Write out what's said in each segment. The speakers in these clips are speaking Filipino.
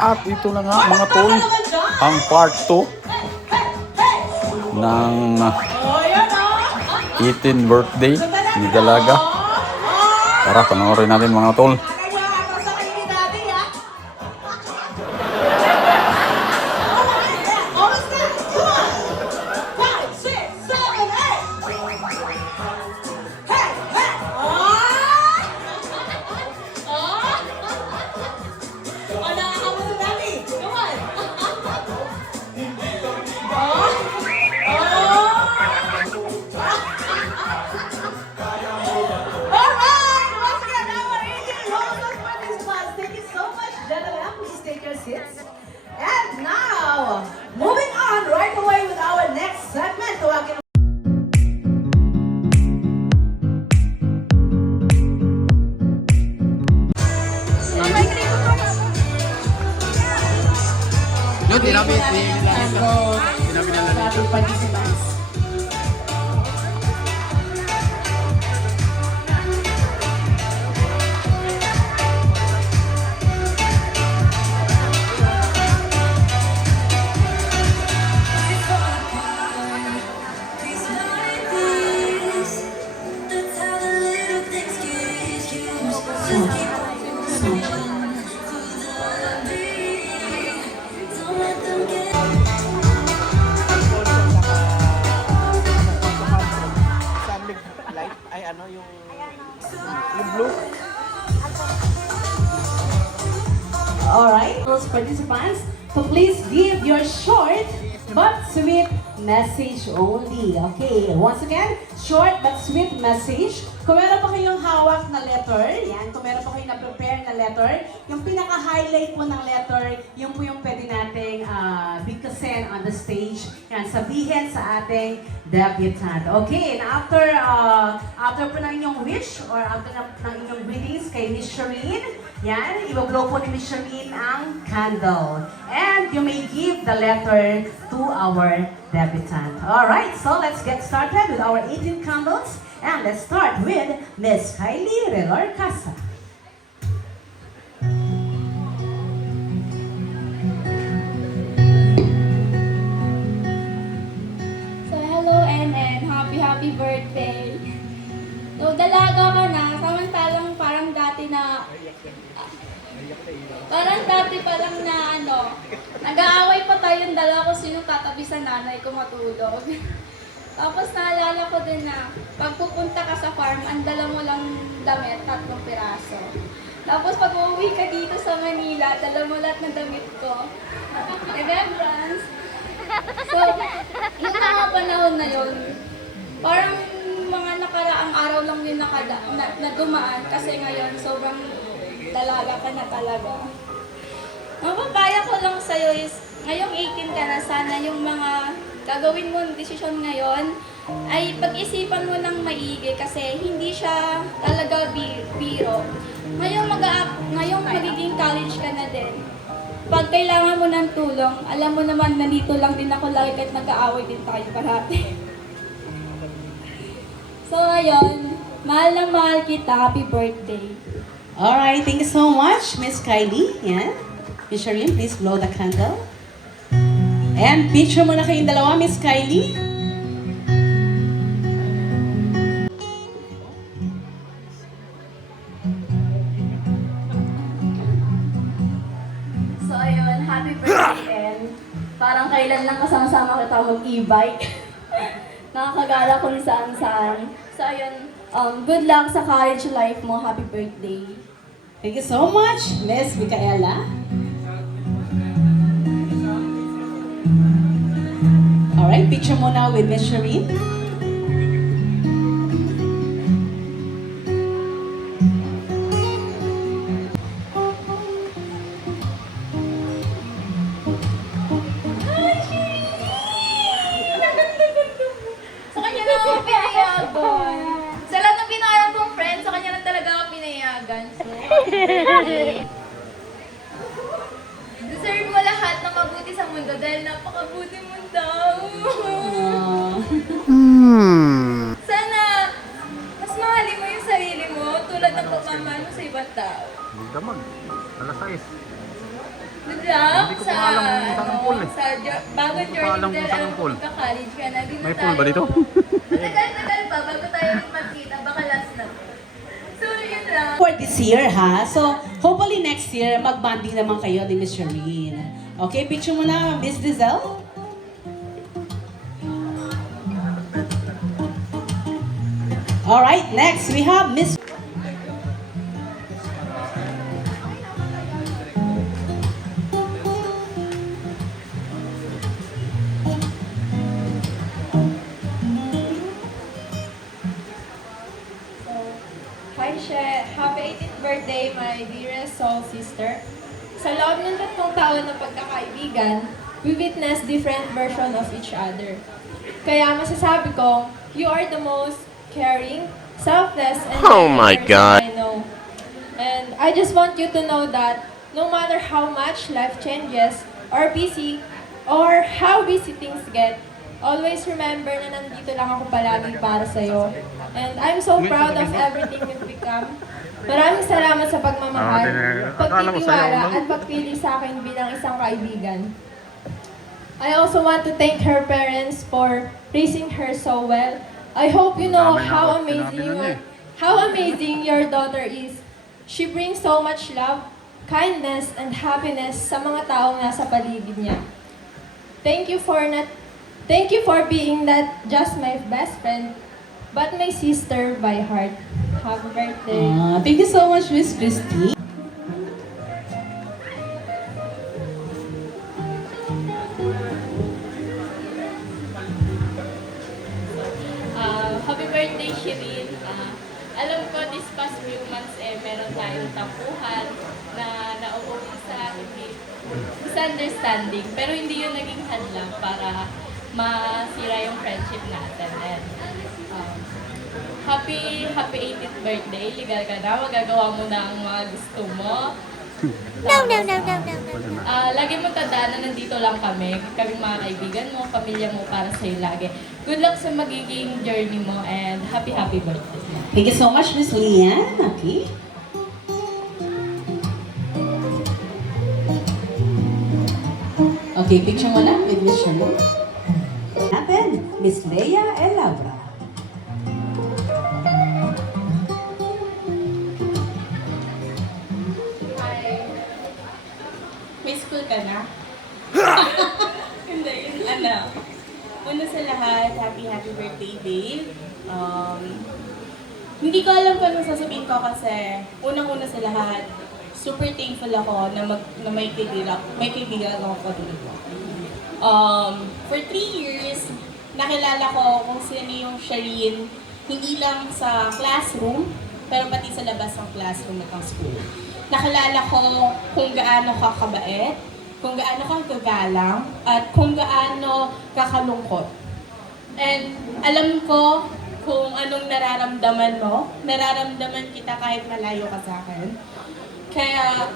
At ito na nga mga tol, ang part 2 ng 18th birthday ni Dalaga. Tara, panoorin natin mga tol. And now, moving on right away with our next segment. Yun, tinabi nila dito. Ay ano yung blue. Alright, those participants, so please give your short but sweet message only. Okay, once again, short but sweet message. Kung meron pa kayong hawak na letter, yan, kung meron pa kayong na-prepare na letter, yung pinaka-highlight po ng letter, yun po yung pwede nating bigkasin on the stage, yan, sabihin sa ating debutant. Okay, and after po ng inyong wish or after ng inyong greetings kay Miss Shireen, yan, i-blow po ni Miss Shireen ang candle. And you may give the letter to our debutant. Alright, so let's get started with our 18 candles. And let's start with Miss Kylie Relor Casa. So, hello NN. Happy birthday. So, dalaga ka na. Samantalang parang dati pa lang na nag-aaway pa tayong dalawa kung sino tatabi sa nanay ko matulog. Tapos naalala ko din na pag pupunta ka sa farm, ang dala mo lang damit, 3 piraso. Tapos pag uuwi ka dito sa Manila, dala mo lahat ng damit ko. Remembrance? So, yung mga panahon na yun, parang mga nakaraang araw lang yun na dumaan kasi ngayon sobrang dalaga ka na talaga. Ang papaya ko lang sa'yo is, ngayong 18 ka na, sana yung mga gagawin mo ng desisyon ngayon ay pag-isipan mo ng maigi kasi hindi siya talaga biro. Ngayong magiging college ka na din. Pag kailangan mo ng tulong, alam mo naman nandito lang din ako lagi kahit nag-aaway din tayo parati. So ayun, mahal na mahal kita. Happy birthday. Alright, thank you so much, Miss Kylie. Yan. Miss Shireen, please blow the candle. And picture mo na kayong dalawa, Miss Kylie. So ayun, happy birthday and parang kailan lang kasama-sama kita mag-e-bike. Nakakagala kung saan-saan. So ayun, good luck sa college life mo. Happy birthday. Thank you so much, Miss Micaela. Alright, picture mo na with Miss Shireen. Sa kanya na ako pinayagan. Sa lahat ng pinayagan kong friends, sa kanya na talaga ako pinayagan. So, deserve mo lahat na mabuti sa mundo dahil napakabuti mo daw. Sana, mas mahalin mo yung sarili mo tulad ng pagmamahal mo sa ibang tao. Magdamag. Alas 6. Good luck. bagong journey Paalam mo dahil sa alam pool. ko magka-college ka na. Dito May tayo. pool ba dito? Matagal-tagal pa bago tayo magkita. Baka last na. So, yun lang. For this year, ha? So, hopefully next year, mag-bonding naman kayo ni Miss Shereen. Okay, picture mo na, Miss Dizel. Alright, next we have Miss... Hi, She. Happy 18th birthday, my dearest soul sister. Sa loob ng 3 taon na pagkakaibigan, we witnessed different version of each other. Kaya masasabi ko, you are the most caring, selfless, and Oh my person God. I know. And I just want you to know that no matter how much life changes, or how busy things get, always remember na nandito lang ako palagi para sa'yo. And I'm so proud of everything you've become. Maraming salamat sa pagmamahal, pagtitiwala, at pagpili sa akin bilang isang kaibigan. I also want to thank her parents for raising her so well. I hope you know how amazing your daughter is. She brings so much love, kindness, and happiness sa mga taong nasa paligid niya. Thank you for being not just my best friend, but my sister by heart. Happy birthday. Thank you so much, Miss Christy. Happy birthday, Shireen. Alam ko, this past few months, meron tayong tampuhan na nauuwi sa misunderstanding. Pero hindi yun naging hadlang para masira yung friendship natin. And, happy 18th birthday. Ligal ka na. Magagawa mo na ang mga gusto mo. No. Lagi mo tandaan na nandito lang kami. Kaming mga kaibigan mo, pamilya mo para sa'yo lagi. Good luck sa magiging journey mo and happy birthday. Thank you so much, Miss Lian. Okay. Okay, picture mo na with Miss Shereen. Natin, Miss Leia and Laura. Hi. May school ka na? Hindi, una sa lahat, happy birthday, Dave. Hindi ko alam kung anong sasabihin ko kasi unang-una sa lahat, super thankful ako na may kaibigan ako dito. For 3 years, nakilala ko kung sino yung Shireen, hindi lang sa classroom, pero pati sa labas ng classroom at ng school. Nakilala ko kung gaano ka kabait, kung gaano ka gagalang, at kung gaano kakalungkot. And alam ko kung anong nararamdaman mo. Nararamdaman kita kahit malayo ka sa akin. Kaya,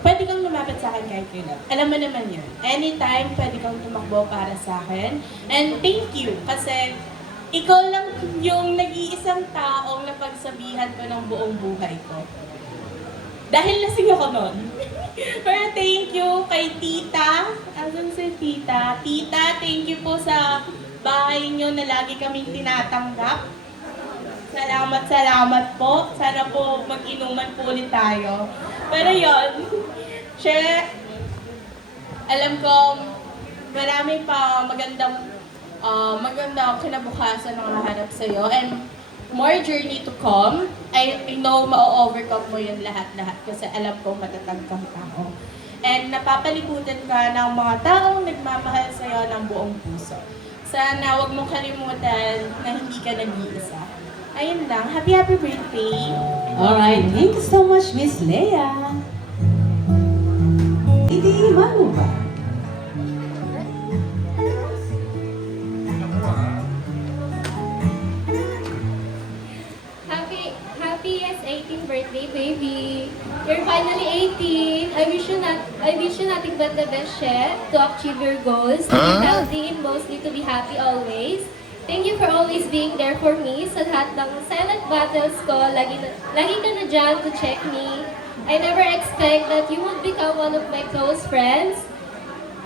pwede kang lumapit sa akin kahit kailan. Alam mo naman yun. Anytime, pwede kang tumakbo para sa akin. And thank you, kasi ikaw lang yung nag-iisang taong napagsabihan ko ng buong buhay ko. Dahil lasing ako nun. Pero thank you kay Tita. Asan si Tita? Tita, thank you po sa bahay nyo na lagi kaming tinatanggap. Salamat po. Sana po mag-inuman po ulit tayo. Pero yun, Che, alam ko marami pa magandang kinabukasan ang haharap sa'yo. And more journey to come. I know ma-overcome mo yun lahat-lahat kasi alam ko matatag kang tao. And napapalibutan ka ng mga taong nagmamahal sa'yo ng buong puso. Sana wag mong kalimutan na hindi ka nag-iisa. Ayun lang. Happy birthday! Alright, thank you so much, Miss Leia. Hindi, mo ba? Happiest 18th birthday, baby. You're finally 18. I wish you nothing but the best, Chef, to achieve your goals, to be healthy and mostly to be happy always. Thank you for always being there for me sa lahat ng silent battles ko. Lagi ka na dyan to check me. I never expect that you would become one of my close friends.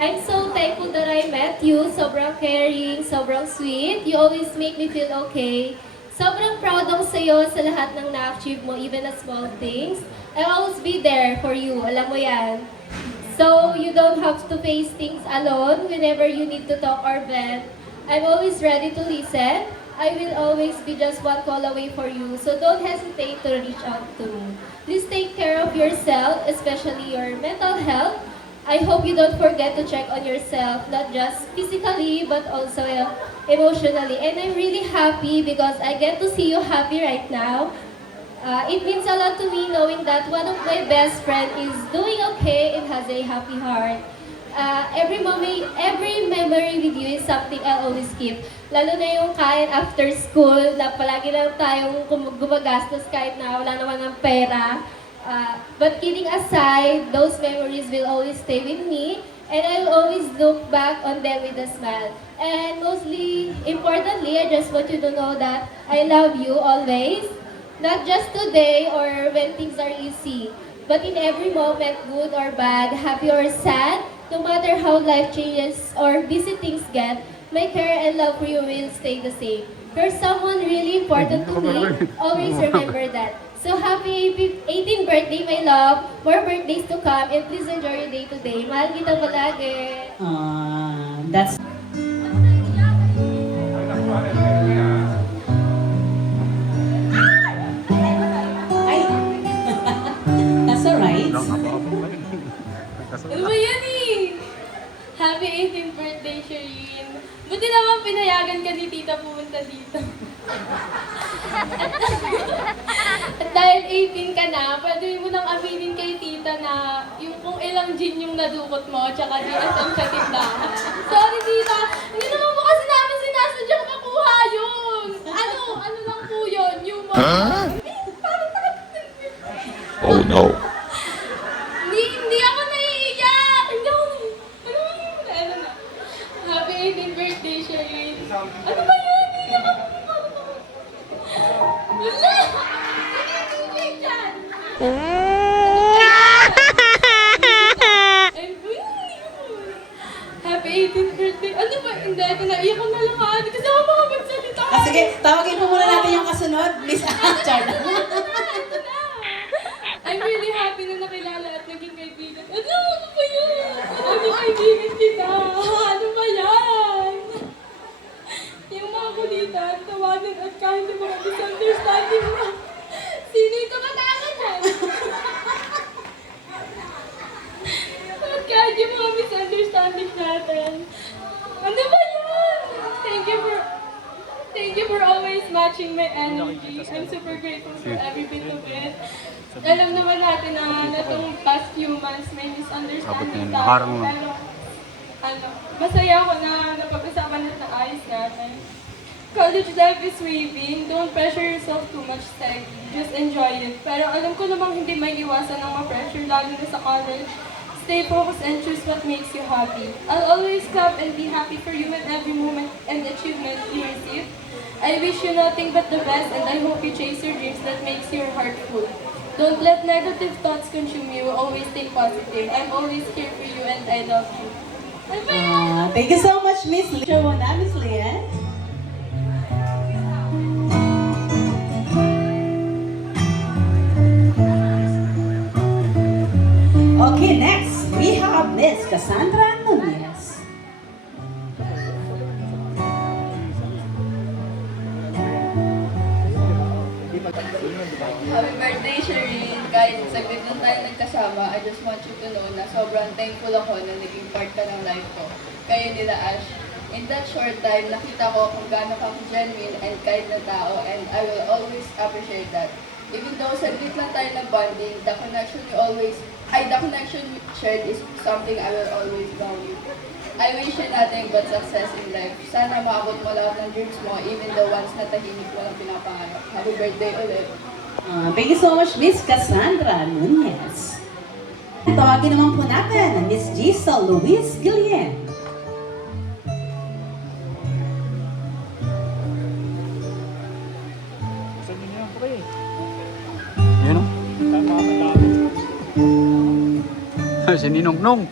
I'm so thankful that I met you. Sobrang caring, sobrang sweet. You always make me feel okay. Sobrang proud ako sa'yo sa lahat ng na-achieve mo, even the small things. I'll always be there for you. Alam mo yan. So, you don't have to face things alone whenever you need to talk or vent. I'm always ready to listen. I will always be just one call away for you. So, don't hesitate to reach out to me. Please take care of yourself, especially your mental health. I hope you don't forget to check on yourself, not just physically, but also emotionally. And I'm really happy because I get to see you happy right now. It means a lot to me knowing that one of my best friends is doing okay and has a happy heart. Every memory with you is something I'll always keep. Lalo na yung kain after school, na palagi lang tayong gumagastos kahit na wala naman ng pera. But kidding aside, those memories will always stay with me, and I'll always look back on them with a smile. And mostly importantly, I just want you to know that I love you always, not just today or when things are easy, but in every moment, good or bad, happy or sad, no matter how life changes or busy things get, my care and love for you will stay the same. You're someone really important to me. Always remember that. So happy 18th birthday, my love. More birthdays to come, and please enjoy your day today. Mahal kita palagi. That's ay. That's alright. Ano ba yan eh? Happy 18th birthday, Shireen. Buti naman pinayagan ka ni Tita pumunta dito. At dahil 18 ka na, pwede mo nang aminin kay Tita na yung kung ilang gin yung nadukot mo, tsaka GSM sa tindahan. Sorry, Tita. Hindi naman po kasi namin sinasadyang makuha yun. Ano lang po yun? Yung mga... Oh no. Hindi ako naiiyak! Hindi ako ano na? Happy 18th birthday, Shireen. Ano ba yun? Hindi ako wala! Hindi dyan! Happy 18th birthday. Ano ba? Hindi, pinaiyak ko na lang ha. Hindi kasi ako makapagsalita. Sige, tawagin po muna natin yung kasunod. Miss Char. I'm really happy na nakilala at naging kaibigan. Ano ba yun? Naging kaibigan kita. Ano ba yan? Yung mga kulitan, tawanan at kahit yung mga misunderstanding na. Sino yung tumatama dyan? At kahit yung mga misunderstanding natin. Ano ba yan? Thank you for always matching my energy. I'm super grateful for every bit of it. Alam naman natin na itong past few months may misunderstanding tayo. Pero masaya ako na napag-usapan at naayos natin. College life is waving. Don't pressure yourself too much, Teg. Just enjoy it. Pero alam ko namang hindi may iwasan ng ma-pressure lalo na sa college. Stay focused and choose what makes you happy. I'll always clap and be happy for you in every moment and achievement you receive. I wish you nothing but the best, and I hope you chase your dreams that makes your heart full. Don't let negative thoughts consume you. Always think positive. I'm always here for you and I love you. Thank you so much, Miss Lee. Show mo na, Miss Lian. Okay, next we have Miss Cassandra Nunez. Happy birthday, Shireen! Kahit saglit lang tayo nagkasama, I just want you to know na sobrang thankful ako na naging part ka ng life ko. Kayo nila, Ash. In that short time, nakita ko kung gaano ka genuine and kind na tao, and I will always appreciate that. Even though saglit lang tayo na bonding, the connection we shared is something I will always value. I wish you nothing but success in life. Sana maabot mo lahat ng dreams mo, even the ones na tahimik mo lang pinapangarap. Happy birthday ulit! Thank you so much, Miss Cassandra Nunez. Tawagin naman po natin, Miss Giselle Luis Guillen. Yun o. Si Ninong Nong.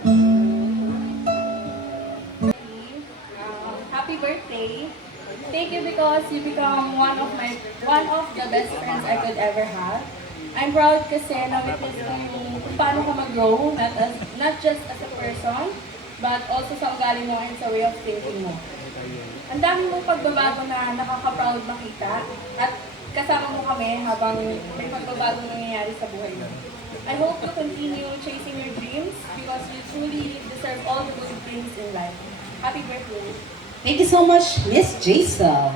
say thank you because you become one of the best friends I could ever have. I'm proud kasi na-witness ko yung kung paano ka mag-grow, not just as a person, but also sa ugali mo and sa way of thinking mo. Ang dami mong pagbabago na nakaka-proud makita at kasama mo kami habang may pagbabago nangyayari sa buhay mo. I hope you continue chasing your dreams because you truly deserve all the good things in life. Happy birthday! Thank you so much, Miss Jaisal.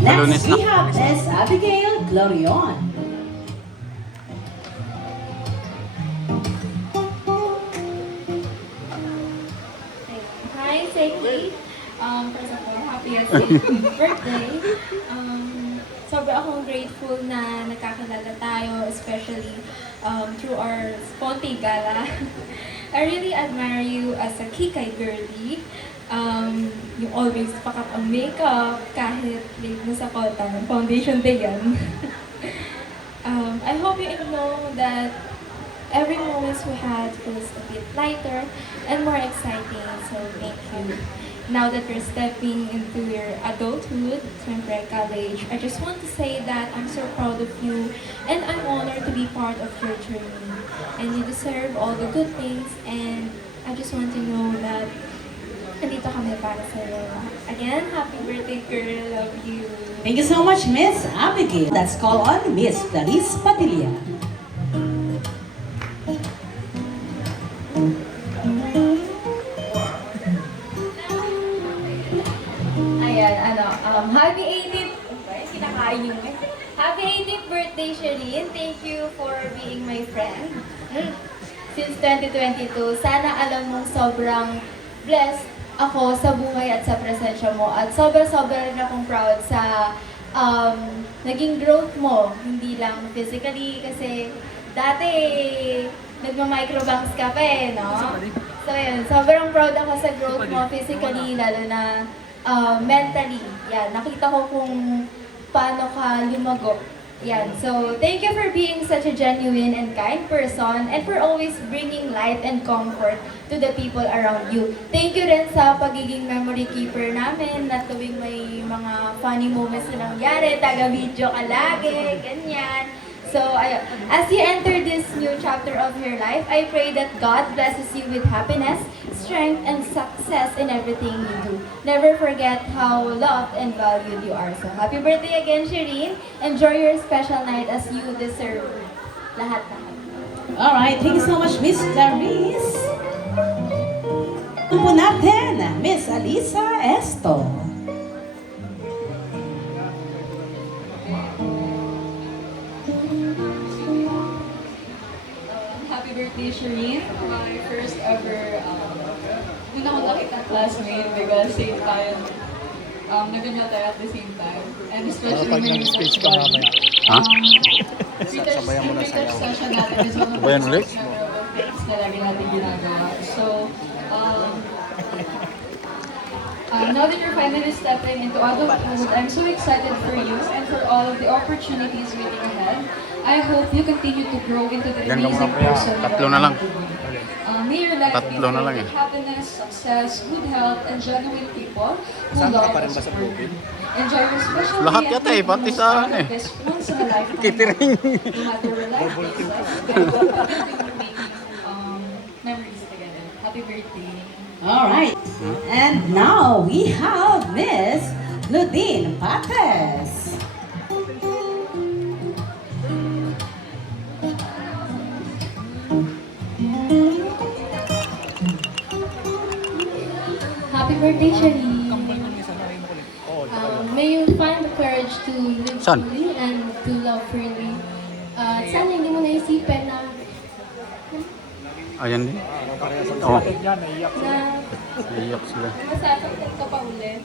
Next, we have Miss Abigail Glorion. Hi, Seki. First of all, happiest birthday. Sobrang akong grateful na nagkakilala tayo, especially through our Sponte Gala. I really admire you as a kikay girly. You always pack up ang makeup kahit late mo sa kota. Foundation day yan. I hope you know that every moment we had was a bit lighter and more exciting. So thank you. Now that you're stepping into your adulthood, siyempre college, I just want to say that I'm so proud of you and I'm honored to be part of your journey. And you deserve all the good things and I just want to know that nandito kami para sa'yo. Again, happy birthday girl, love you. Thank you so much, Miss Abigail. Let's call on Miss Clarice Padilla. Ayan, happy 18th, kinakain yun eh. Happy 18th birthday, Shireen. Thank you for being my friend. Since 2022, sana alam mong sobrang blessed ako sa buhay at sa presensya mo. At sobra-sobra rin akong proud sa naging growth mo. Hindi lang physically, kasi dati nagma-microbanks ka pa eh, no? So yun, sobrang proud ako sa growth mo physically, lalo na mentally. Yan, nakita ko kung paano ka lumago. Yan, so thank you for being such a genuine and kind person and for always bringing light and comfort to the people around you. Thank you rin sa pagiging memory keeper namin na tuwing may mga funny moments na nangyari, taga-video ka lagi, ganyan. So, as you enter this new chapter of your life, I pray that God blesses you with happiness, strength, and success in everything you do. Never forget how loved and valued you are. So, happy birthday again, Shireen. Enjoy your special night as you deserve. Lahat-lahat. Alright, thank you so much, Miss Clarice. Po natin, Miss Alisa Esto. Happy birthday, Shireen. My first ever, una ko nakita classmate because same time, naganda tayo at the same time. And especially when you speech ka mamaya. Ha? Sabayan mo na sayaw. session natin is one of the Sabayan ulit? most memorable things na lagi natin ginagawa. So, now that you're finally stepping into adulthood, I'm so excited for you and for all of the opportunities waiting ahead. I hope you continue to grow into the Ganda mo amazing na, kuya. person you Tatlo are na lang. to be. May your life be Tatlo na lang filled with eh. happiness, success, good health, and genuine people who Saan ka love pa rin and ba sa support bukid? you. Enjoy your special Lahat day and yata eh, make pati the most sa out ano of eh. this once in a lifetime. Catering. No matter your life is, I hope you continue making memories together. Happy birthday. Alright, and now we have Miss Ludine Pates. Happy birthday, Shireen. May you find the courage to live Saan? fully and to love freely. Sana hindi mo naisipin na Ayan din. Parehas sa Oh, kapatid niya, naiyak sila. iyak sila. masasaktan ka pa ulit.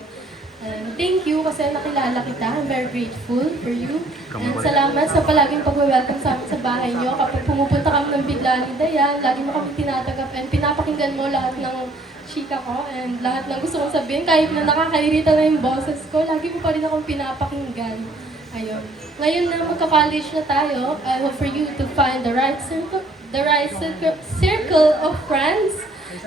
Thank you kasi nakilala kita. I'm very grateful for you. And salamat sa palaging pag-welcome sa amin sa bahay niyo. Kapag pumupunta kami ng bigla ni Dayan, lagi mo kami tinatagap and pinapakinggan mo lahat ng chika ko and lahat ng gusto kong sabihin. Kahit na nakakairita na yung boses ko, lagi mo pa rin akong pinapakinggan. Ayun. Ngayon na magka-college na tayo, I hope for you to find the right circle of friends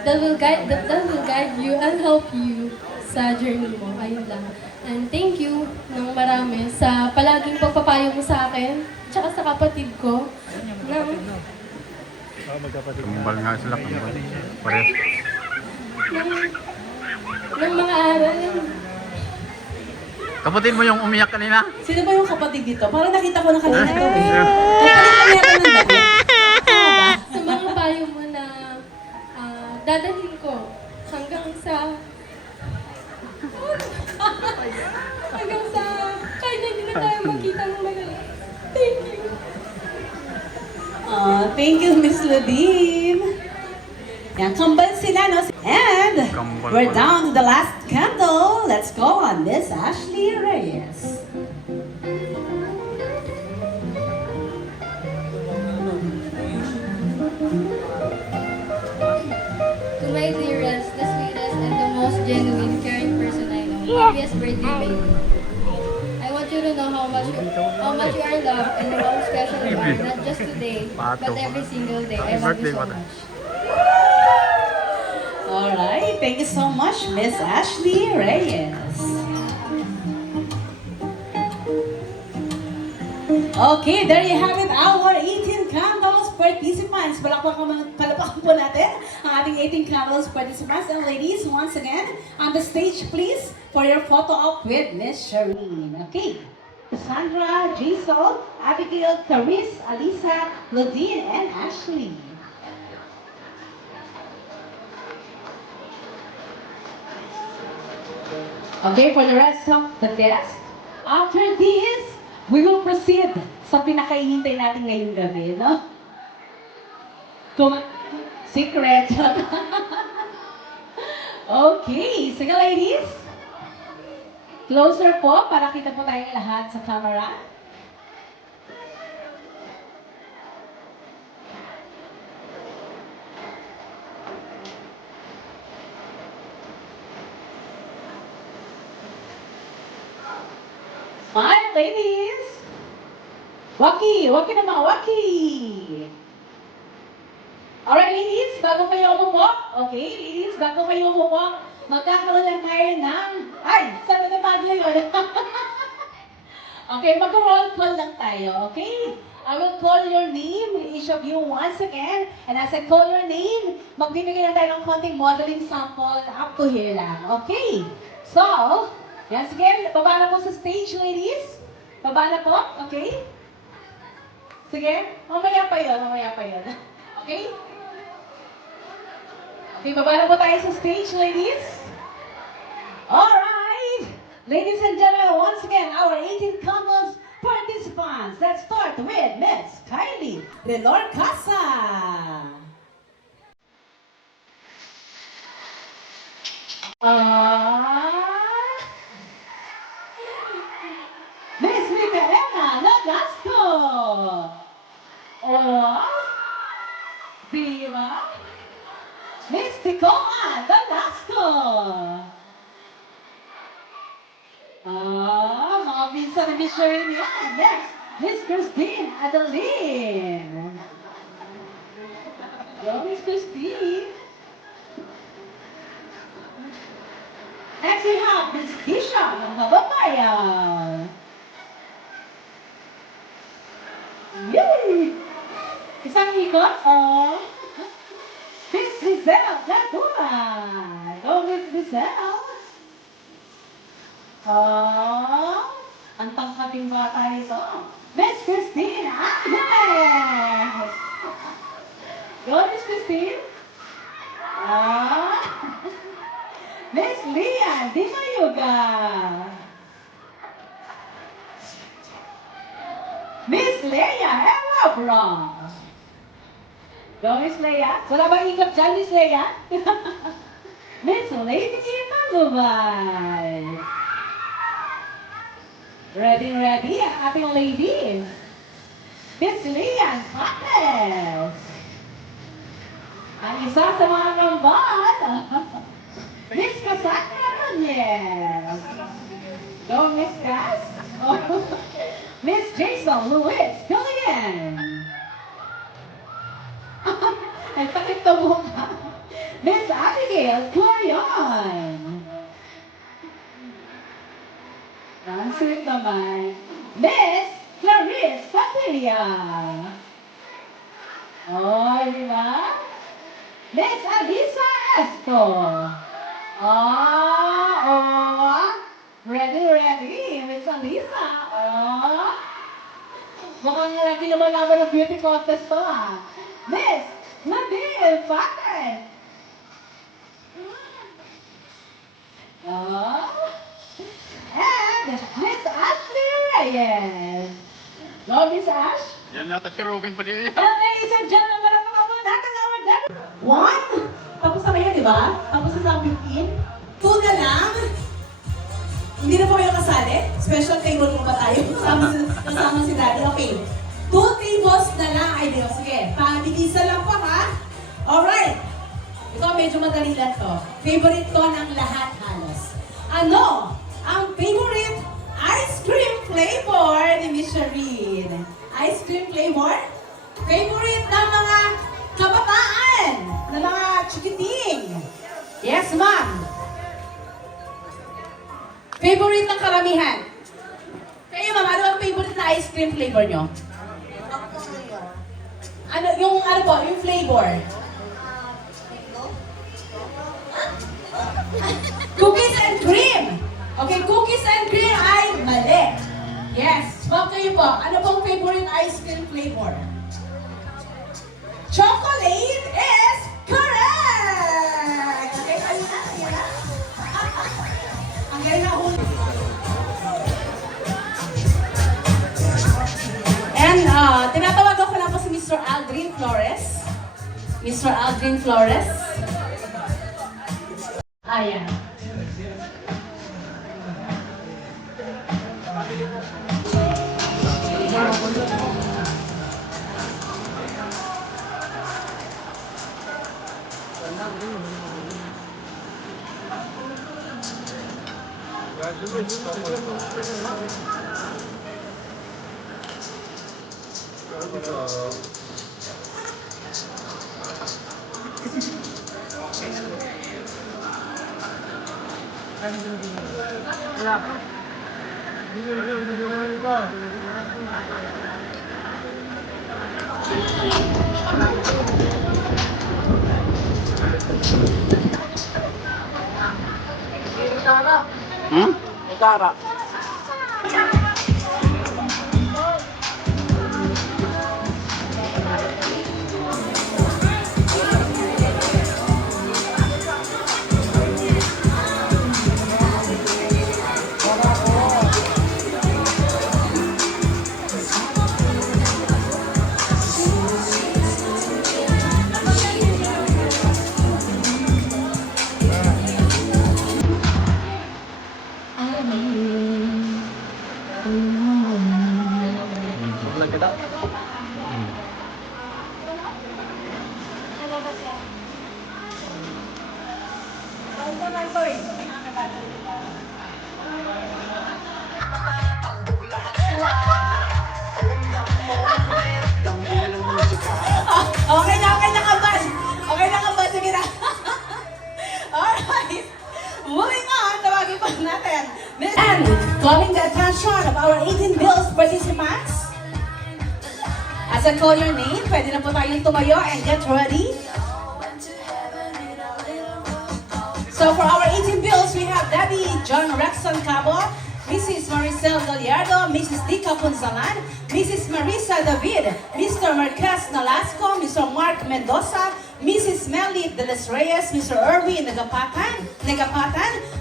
that will guide you and help you sa journey mo. Ayun lang. And thank you ng marami sa palaging pagpapayo mo sa akin, tsaka sa kapatid ko. Kambal nga sila, kambal. Parehas. Ng mga aral. Kapatid mo yung umiyak kanina? Sino ba yung kapatid dito? Parang nakita ko na kanina to eh. Kapalit kami ako ng damit. Tama ba? Sa mga payo mo na dadalhin ko hanggang sa kahit na hindi na tayo magkita ng magaling. Thank you. Thank you, Miss Ludin. Yan, kambal sila, no? And Kambal we're pala. down to the last candle. Let's go on Miss Ashley Reyes. To my dearest, the sweetest, and the most genuine, caring person I know, happiest birthday, baby. I want you to know how much you are loved and how special you are, not just today, but every single day. I love you so much. All right, thank you so much, Miss Ashley Reyes. Okay, there you have it, our 18 candles participants. Palakpakan po natin ang ating 18 candles participants. And ladies, once again, on the stage, please, for your photo op with Miss Shireen. Okay, Cassandra, Jaisal, Abigail, Therese, Alisa, Ludin, and Ashley. Okay, for the rest of the test, after this, we will proceed sa pinakaihintay natin ngayong gabi, no? Secret. Okay, sige ladies. Closer po, para kita po tayong lahat sa camera. Fine, ladies. Waki naman, waki. Alright, ladies, bago kayo umupo. Okay, ladies, bago kayo umupo, magkakaroon lang tayo ng... Ay, saan na bagay yun? Okay, mag-roll call lang tayo, okay? I will call your name, each of you once again. And as I call your name, magbibigay lang tayo ng konting modeling sample up to here lang, okay? So, yan, sige, baba na po sa stage, ladies. Baba na po, okay? Sige, mamaya pa yun. Okay? Okay, baba na po tayo sa stage, ladies. Alright! Ladies and gentlemen, once again, our 18 couples participants. Let's start with Miss Kylie Relor Casa. Miss Micaela Lagasco. Viva. Miss Ticoa Lagasco. Mga pinsan na Miss Shireen yan. Next, Miss Christine Adeline. Go, Miss Christine. Next we have Miss Kisha Mababayan. Yay! Isang ikot, Miss Lizelle Gadura. Go, Miss Lizelle. Ang tangkaping bata nito. Miss Christine Agnes. Go, Miss Christine. Miss Leah Di Mayuga. Miss Leia Elabra. Go, Miss Leia. Wala ba ikot dyan, Miss Leia? Miss Lady Malubay. Ready ang ating lady. Miss Leah Pates. Ang isa sa mga kambal. Miss Cassandra Nunez. Go, Miss Cass. Miss Jason Luis Gillian. Ay, takit na mukha. Miss Jill Corion. Ang sweet naman. Miss Clarice Padilla. Oh, di ba? Miss Alisa Esco. Oh. Ready, Miss Alisa. Oh. Mukhang lagi naman naman ng beauty contest to, ha? Miss Nadine Patton. Oh. And Miss Ashley Reyes. Go, Miss Ash. Yan nata si Robin pa din. And ladies and gentlemen, ang mga muna natin our debut. 1. Tapos na kayo, di ba? Tapos na sa 15. 2 na lang. Hindi na po kayo kasali. Special table po ba tayo? Kasama si Daddy. Okay. 2 tables na lang. Ay, di ba? Sige. Pabilisan lang po, ha? Alright. Ito, medyo madali lang to. Favorite to ng lahat halos. Ano ang favorite ice cream flavor ni Miss Sharine? Ice cream flavor? Favorite ng mga kabataan, ng mga chikiting. Yes, ma'am. Favorite ng karamihan. Kayo, ma'am, ano ang favorite na ice cream flavor nyo? Ano, yung flavor? Cookies and cream. Okay, cookies and cream ay mali. Yes, ma'am, kayo po. Ano pong favorite ice cream flavor? Chocolate is correct! Okay, ayun na. Ang galing na huli. And tinatawagan ko lang po si Mr. Aldrin Flores. Mr. Aldrin Flores. Ayan. Utara. Okay na kabas. Okay na kabas. Sige na. Alright. Moving on, tawagin pa natin. And calling the attention of our 18 bills participants. As I call your name, pwede na po tayong tumayo and get ready. So for our 18 bills, we have Debbie John Rexon Cabo, Mrs. Maricel Gallardo, Mrs. Tika Punzalan, Mrs. Marisa David, Mr. Marquez Nalasco, Mr. Mark Mendoza, Mrs. Melly de los Reyes, Mr. Erwin Negapatan,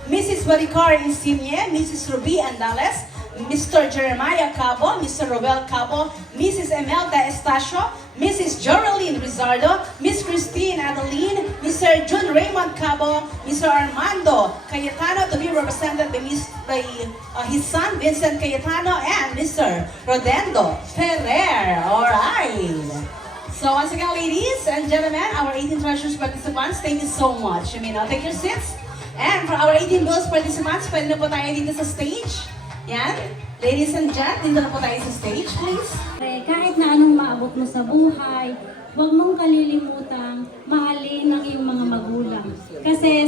Mrs. Maricar Insigne, Mrs. Ruby Andales, Mr. Jeremiah Cabo, Mr. Robel Cabo, Mrs. Emelda Estacio, Mrs. Joraline Rizardo, Miss Christine Adeline, Mr. June Raymond Cabo, Mr. Armando Cayetano, to be represented by his son Vincent Cayetano, and Mr. Rodendo Ferrer. Alright. So once again, ladies and gentlemen, our 18 treasures participants, thank you so much. Take your seats. And for our 18 bills participants, pwede na po tayo dito sa stage. Yan. Ladies and gentlemen, dito na po tayo sa stage, please. Kahit na anong maabot mo sa buhay, huwag mong kalilimutang mahalin ang iyong mga magulang. Kasi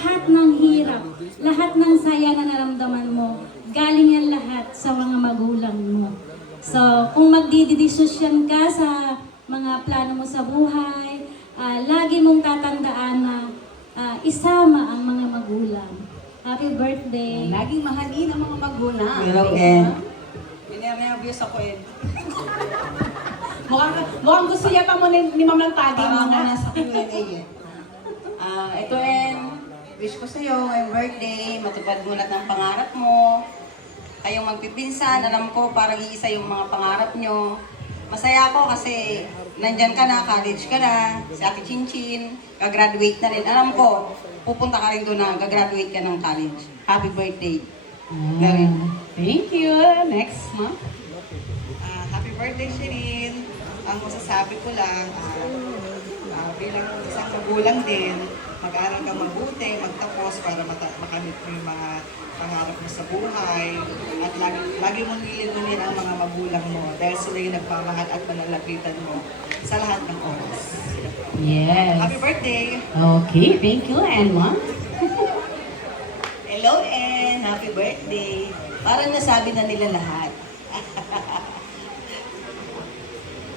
lahat ng hirap, lahat ng saya na naramdaman mo, galing yan lahat sa mga magulang mo. So, kung magdidesisyon ka sa mga plano mo sa buhay, lagi mong tatandaan na isama ang mga magulang. Happy birthday! Laging mahalin ang mga magulang. Hello, Ken. Pinanervyos ako, Ed. Mukhang gusto yata mo ni Ma'am ng tagi mo Parang na. nasa Q&A eh. Ito, En. Wish ko sa'yo, ngayong birthday, matupad mo lahat ng pangarap mo. Kayong magpipinsan, alam ko parang iisa yung mga pangarap nyo. Masaya ako kasi nandyan ka na, college ka na, si Aki Chinchin, gagraduate na rin. Alam ko, pupunta ka rin doon na gagraduate ka ng college. Happy birthday. Gawin. Thank you. Next, Ma'am. Happy birthday, Shirin. Ang masasabi ko lang, bilang isang magulang din, mag-aral ka mabuti, magtapos para makamit mo yung mga pangarap mo sa buhay. At lagi mong nilinunin ang mga magulang mo dahil sila yung nagmamahal at manalapitan mo sa lahat ng oras. Yes. Happy birthday! Okay, thank you. And Ma'am? Hello, En. Happy birthday. Parang nasabi na nila lahat.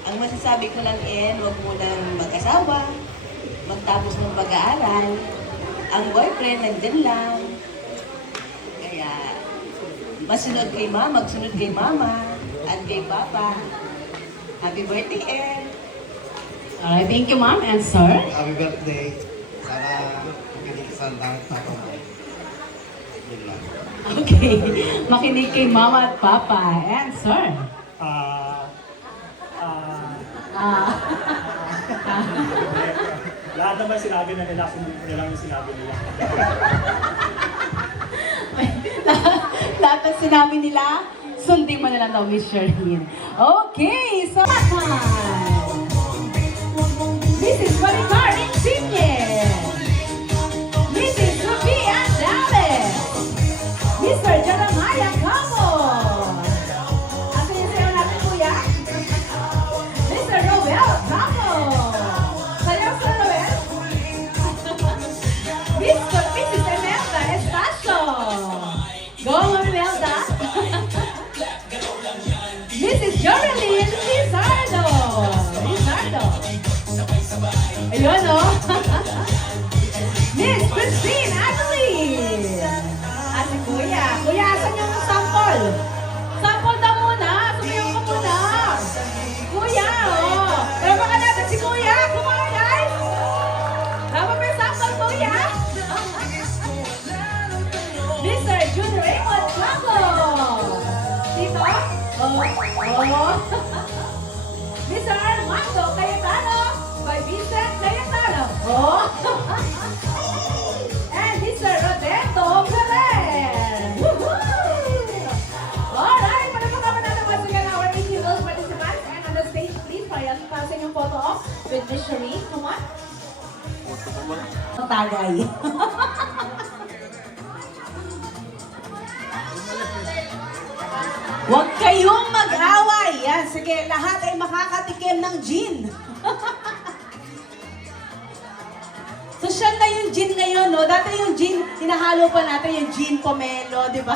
Ang masasabi ko lang, En, huwag mo nang mag-asawa, magtapos ng pag-aaral. Ang boyfriend, nandyan lang. Kaya, masunod kay mama, magsunod kay mama, at kay papa. Happy birthday, En. Alright, thank you, Ma'am. And Sir? Happy birthday. Sana makinig sa lang papa mo. Yun lang. Okay. Makinig kay Mama at Papa. And Sir? Lahat naman sinabi na nila, sundin ko na lang yung sinabi nila. Lahat ng sinabi nila, sundin mo na lang daw, Miss Sherlyn. Okay, so Mrs. Maricar Insigne, Mrs. Sofia Dallas, Mr. Jeremiah Campos. Asan yung sayo natin, kuya? Mr. Noel Campos. Sayaw sa Noel? Mrs. Emelda Estacio. Go, Emelda. Mrs. Jorelyn Lizardo. Ayun, oh. Miss Christine Adeline. Ah, si Kuya. Kuya, asan yung sample? Sample daw muna. Sumayaw ka muna. Kuya, oh. Pero baka natin si Kuya. Come on, guys. Dapat may sample, Kuya. Mr. June Raymond Campos. Dito? Oh. Mr. Armando Cayetano. By Vincent Cayetano. Oh. And Mr. Roberto Belen. Woohoo! Alright, palapakaman natin once again our 18 girls participants. And on the stage, please, Ryan, passing yung photo off with Miss Shereen. Come on. Tagay. Huwag kayong mag-away. Yan, sige, lahat ay makakatikim ng gin. So, siya na yung gin ngayon, no? Dati yung gin, hinahalo pa natin yung gin pomelo, di ba?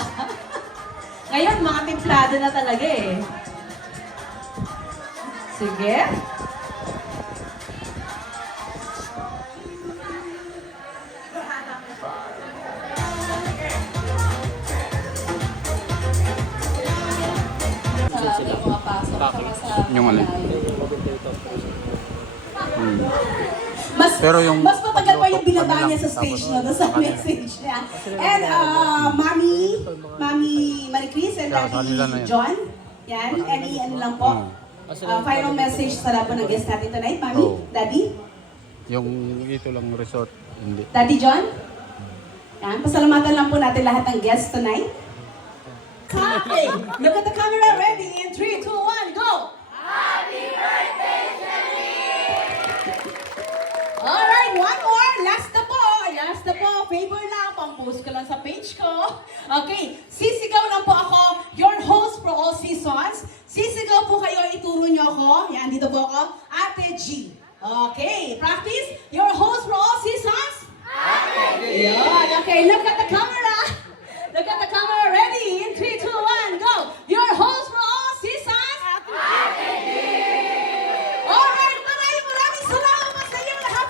Ngayon, mga timplado na talaga eh. Sige. Sa may mga pasok, saka sa Yung alin? Pero yung mas matagal pa yung binaba ano lang, niya sa stage tapos, niya, doon sa sa kanila. message niya. And Mami Marie Chris and Kaya sa kanila na Daddy yan. John, yan, any ano lang po, final message sa lahat po ng guest natin tonight. Mami, Oo. Daddy, Yung ito lang resort, hindi. Daddy John, yan, pasalamatan lang po natin lahat ng guests tonight. Okay, look at the camera, ready, in 3, 2, 1, go! Alright, one more. Last na po. Last na po. Favor lang. Pang-post ko lang sa page ko. Okay. Sisigaw lang po ako. Your host for all seasons. Sisigaw po kayo. Ituro nyo ako. Yan, dito po ako. Ate G. Okay. Practice. Your host for all seasons. Ate G. Yan. Okay, look at the camera. Look at the camera. Ready? In 3, 2, 1, go. Your host for all seasons. Alright, maraming salamat sa inyo lahat.